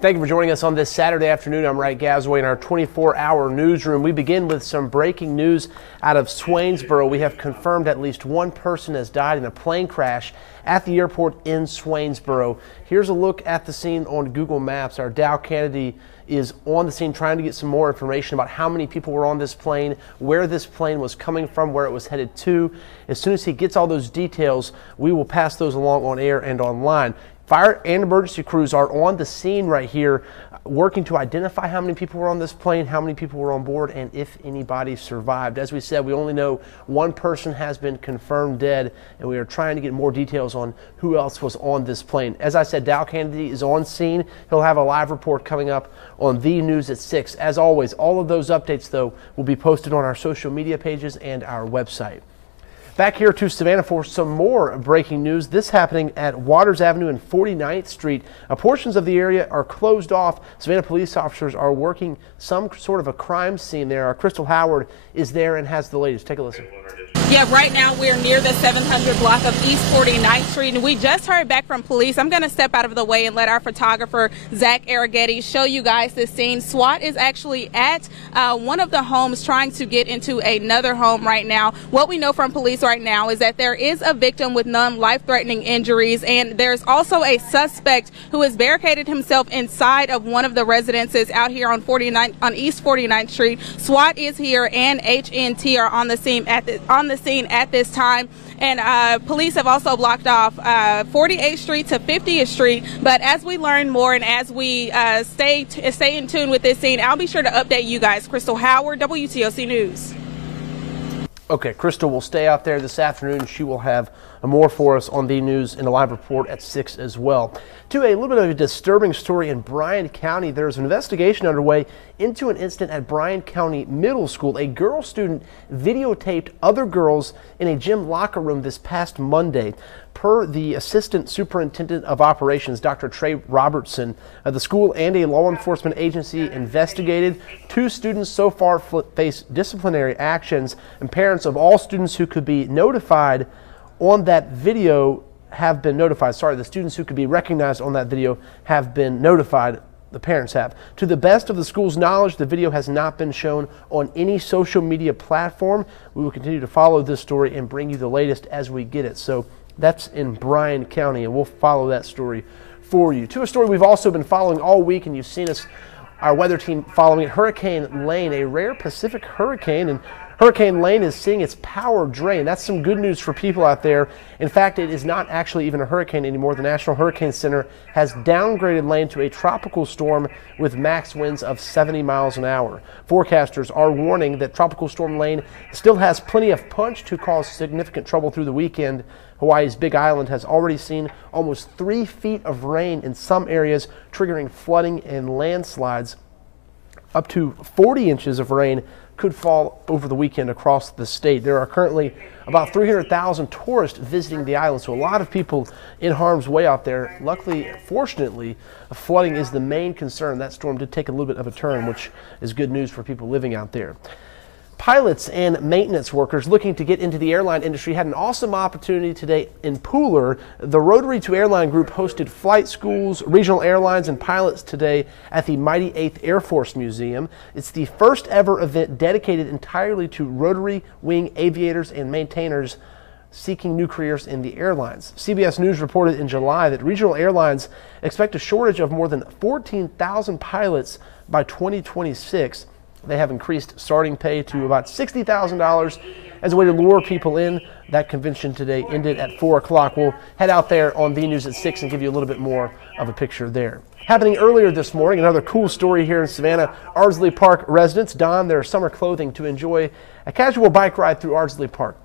Thank you for joining us on this Saturday afternoon. I'm Wright Gasaway in our 24-hour newsroom. We begin with some breaking news out of Swainsboro. We have confirmed at least one person has died in a plane crash at the airport in Swainsboro. Here's a look at the scene on Google Maps. Our Dow Kennedy is on the scene trying to get some more information about how many people were on this plane, where this plane was coming from, where it was headed to. As soon as he gets all those details, we will pass those along on air and online. Fire and emergency crews are on the scene right here working to identify how many people were on this plane, how many people were on board, and if anybody survived. As we said, we only know one person has been confirmed dead, and we are trying to get more details on who else was on this plane. As I said, Dow Kennedy is on scene. He'll have a live report coming up on The News at 6. As always, all of those updates, though, will be posted on our social media pages and our website. Back here to Savannah for some more breaking news. This happening at Waters Avenue and 49th Street. Portions of the area are closed off. Savannah police officers are working some sort of a crime scene there. Our Crystal Howard is there and has the latest. Take a listen. Yeah, right now we're near the 700 block of East 49th Street, and we just heard back from police. I'm going to step out of the way and let our photographer, Zach Arraghetti, show you guys this scene. SWAT is actually at one of the homes trying to get into another home right now. What we know from police right now is that there is a victim with non-life-threatening injuries, and there's also a suspect who has barricaded himself inside of one of the residences out here on East 49th Street. SWAT is here and HNT are on the scene at this time, and police have also blocked off 48th Street to 50th Street. But as we learn more and as we stay in tune with this scene, I'll be sure to update you guys. Crystal Howard, WTOC News. Okay, Crystal will stay out there this afternoon. She will have more for us on The News in a live report at 6 as well. To a little bit of a disturbing story in Bryan County. There's an investigation underway into an incident at Bryan County Middle School. A girl student videotaped other girls in a gym locker room this past Monday. Per the Assistant Superintendent of Operations, Dr. Trey Robertson, the school and a law enforcement agency investigated. 2 students so far face disciplinary actions, and parents of all students who could be notified on that video have been notified. The students who could be recognized on that video have been notified. The parents have. To the best of the school's knowledge, the video has not been shown on any social media platform. We will continue to follow this story and bring you the latest as we get it. So that's in Bryan County, and we'll follow that story for you. To a story we've also been following all week, and you've seen us, our weather team, following it. Hurricane Lane, a rare Pacific hurricane, and Hurricane Lane is seeing its power drain. That's some good news for people out there. In fact, it is not actually even a hurricane anymore. The National Hurricane Center has downgraded Lane to a tropical storm with max winds of 70 miles an hour. Forecasters are warning that Tropical Storm Lane still has plenty of punch to cause significant trouble through the weekend. Hawaii's Big Island has already seen almost 3 feet of rain in some areas, triggering flooding and landslides. Up to 40 inches of rain could fall over the weekend across the state. There are currently about 300,000 tourists visiting the island, so a lot of people in harm's way out there. Luckily, fortunately, flooding is the main concern. That storm did take a little bit of a turn, which is good news for people living out there. Pilots and maintenance workers looking to get into the airline industry had an awesome opportunity today in Pooler. The Rotary to Airline Group hosted flight schools, regional airlines, and pilots today at the Mighty 8th Air Force Museum. It's the first ever event dedicated entirely to Rotary Wing aviators and maintainers seeking new careers in the airlines. CBS News reported in July that regional airlines expect a shortage of more than 14,000 pilots by 2026. They have increased starting pay to about $60,000 as a way to lure people in. That convention today ended at 4 o'clock. We'll head out there on The News at 6 and give you a little bit more of a picture there. Happening earlier this morning, another cool story here in Savannah. Ardsley Park residents donned their summer clothing to enjoy a casual bike ride through Ardsley Park,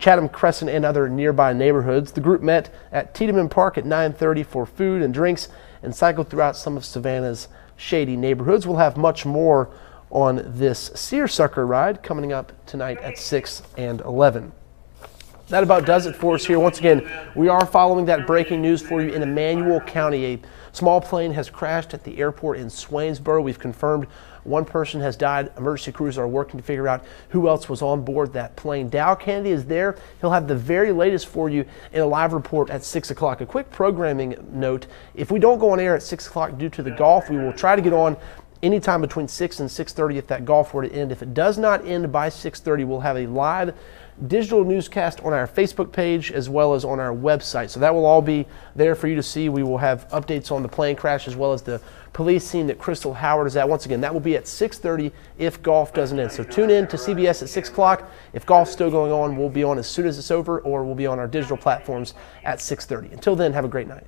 Chatham Crescent, and other nearby neighborhoods. The group met at Tiedemann Park at 9:30 for food and drinks and cycled throughout some of Savannah's shady neighborhoods. We'll have much more on this seersucker ride coming up tonight at 6 and 11. That about does it for us here. Once again, we are following that breaking news for you in Emmanuel County. A small plane has crashed at the airport in Swainsboro. We've confirmed one person has died. Emergency crews are working to figure out who else was on board that plane. Dow Kennedy is there. He'll have the very latest for you in a live report at 6 o'clock. A quick programming note: if we don't go on air at 6 o'clock due to the golf, we will try to get on anytime between 6 and 6:30 if that golf were to end. If it does not end by 6:30, we'll have a live digital newscast on our Facebook page as well as on our website. So that will all be there for you to see. We will have updates on the plane crash as well as the police scene that Crystal Howard is at. Once again, that will be at 6:30 if golf doesn't end. So tune in to CBS at 6 o'clock. If golf's still going on, we'll be on as soon as it's over, or we'll be on our digital platforms at 6:30. Until then, have a great night.